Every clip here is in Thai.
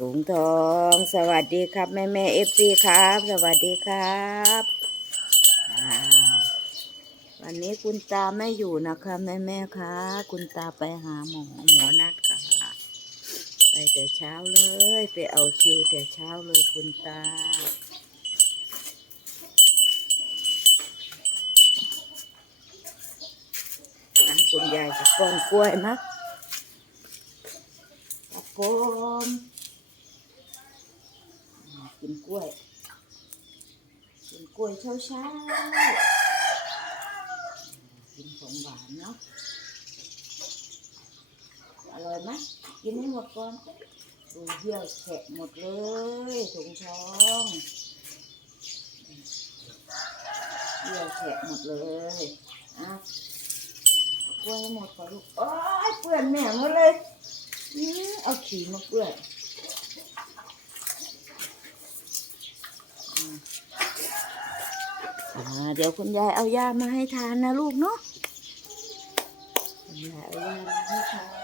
ถุงทอง สวัสดีครับแม่แม่เอฟซีครับ สวัสดีครับวันนี้คุณตาไม่อยู่นะคะแม่แม่คะคุณตาไปหาหมอหมอนัดค่ะ ไปแต่เช้าเลย ไปเอาคิวแต่เช้าเลยคุณตาคุณยายจะป้อนกล้วยนะครับผมอ่า กินกล้วย กินกล้วยเช้าเช้ากินของหวานเนาะ อร่อยไหมกินให้หมดก่อนดูเหี้ยวแฉะหมดเลยถุงท้องเหี้ยวแฉะหมดเลยอะกล้วยหมดก่อนลูกโอ้ยเปื่อนแม่หมดเลยอือเอาขี่มาเปื่อนอืมอ่า เดี๋ยวคุณยายเอายามาให้ทานนะลูกเนาะคุณยายเอายามาให้ทาน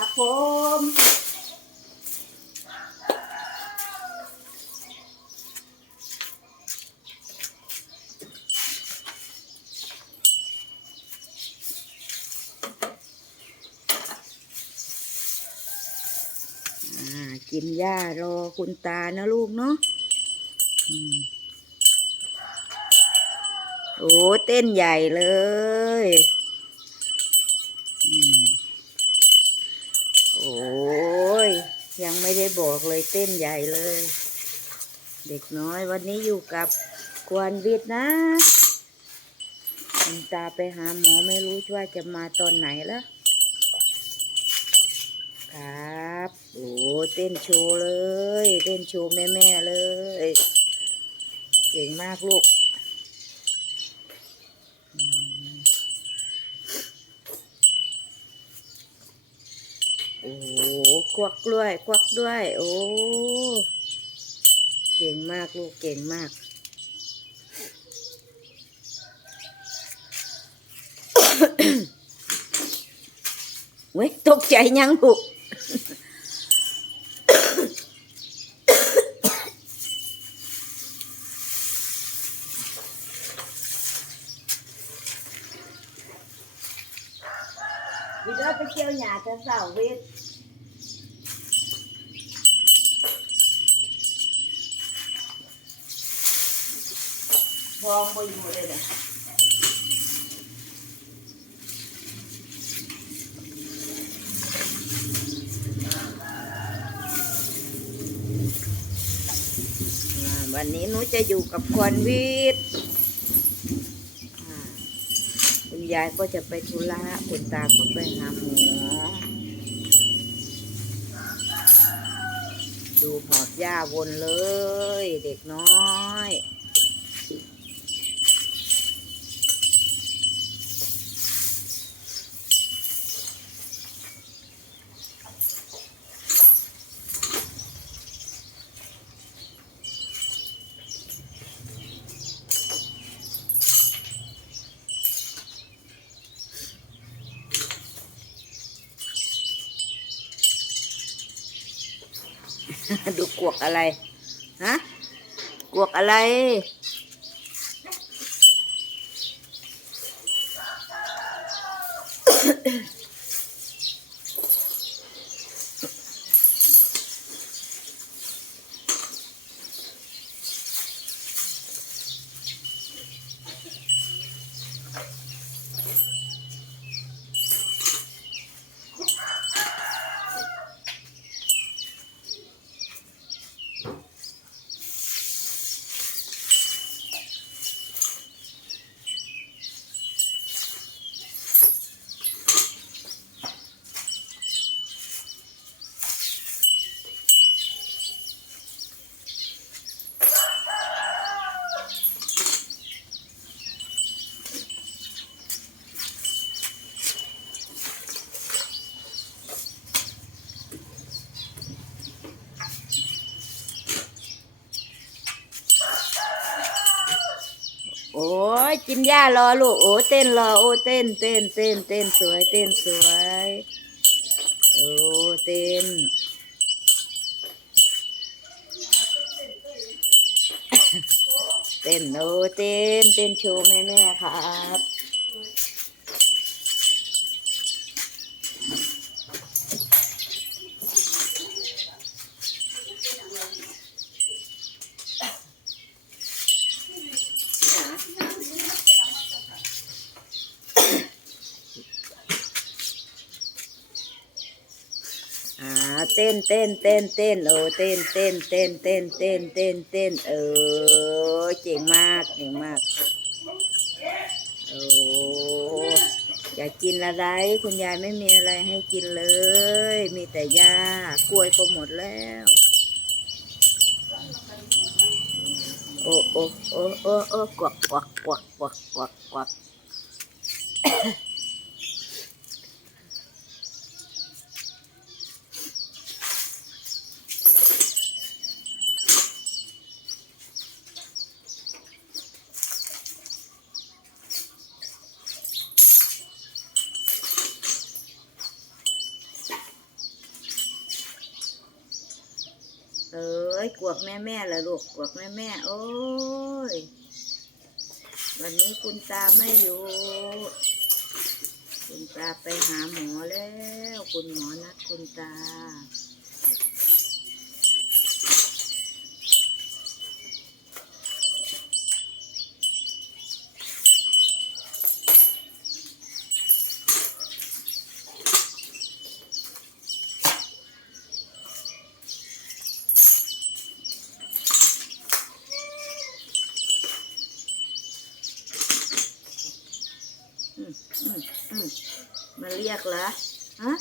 ครับผมกินหญ้ารอคุณตานะลูกเนาะโอ้เต้นใหญ่เลยอืม โอ้ย ยังไม่ได้บอกเลยเต้นใหญ่เลย เด็กน้อยวันนี้อยู่กับกวนวิทย์นะคุณตาไปหาหมอไม่รู้ว่าจะมาตอนไหนละครับ โอ้เต้นโชว์เลย เต้นโชว์แม่แม่ๆเลย เก่งมากลูกอืม โอ้ ควักกล้วย ควักด้วย โอ้ เก่งมากลูกเก่งมากเว้ยตกใจยังลูกวิทย์เอาไปเกี่ยวหญ้าจะเสาวิทย์ องไปอยู่เลยเนี่ยอ่าวันนี้หนูจะอยู่กับควรวิทย์คุณยายก็จะไปธุระคุณตาก็ไปหาหมอดูหอบหญ้าวนเลย เด็กน้อย ดูกวกอะไร ฮะ กวกอะไรค กินหญ้ารอลูกโอ้เต้นรอโอ้เต้นเต้นเต้นเต้นสวยเต้นสวยโอ้เต้นเต้นโอ้เต้นเต้นโชว์แม่แม่ครับ อ่าเต้นเต้นเต้นเต้นโอ้เต้นเต้นเต้นเต้นเต้นเต้นเต้นเออเจ๋งมากเก่งมากโอ้อยากกินอะไร คุณยายไม่มีอะไรให้กินเลย มีแต่หญ้ากล้วยก็หมดแล้ว โอ้โอ้โอ้โอ้โอ้กวักกวักกวักกวักกวักกวัก เอ้ยกวกแม่แม่ละลูกกวกแม่แม่โอ้ย วันนี้คุณตาไม่อยู่ คุณตาไปหาหมอแล้ว คุณหมอนัดคุณตา อืมอืมอืมมาเรียกเหรอฮะ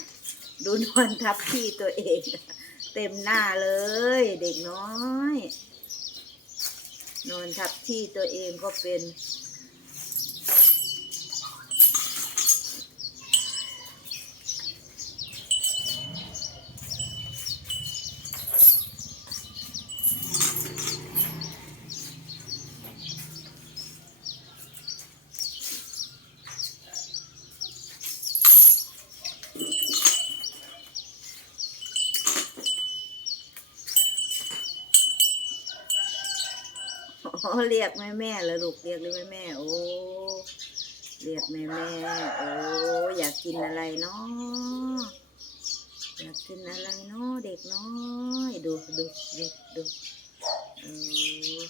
ดูนอนทับที่ตัวเอง เต็มหน้าเลย เด็กน้อย นอนทับที่ตัวเองก็เป็น อ๋อเรียกแม่แม่เลยลูกเรียกเลยแม่แม่ โอ้เรียกแม่แม่โอ้อยากกินอะไรเนาะอยากกินอะไรเนาะเด็กน้อยดูดูดูดูเออ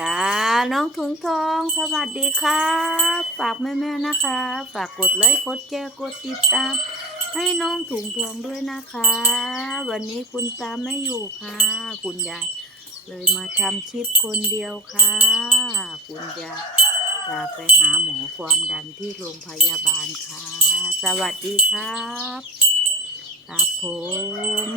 จ้า น้องถุงทอง สวัสดีครับ ฝากแม่ๆนะคะ ฝากกดไลค์กดแชร์กดติดตาม ให้น้องถุงทองด้วยนะคะ วันนี้คุณตาไม่อยู่ค่ะ คุณยาย เลยมาทำคลิปคนเดียวค่ะ คุณยายจะไปหาหมอความดันที่โรงพยาบาลค่ะ สวัสดีครับ ครับผม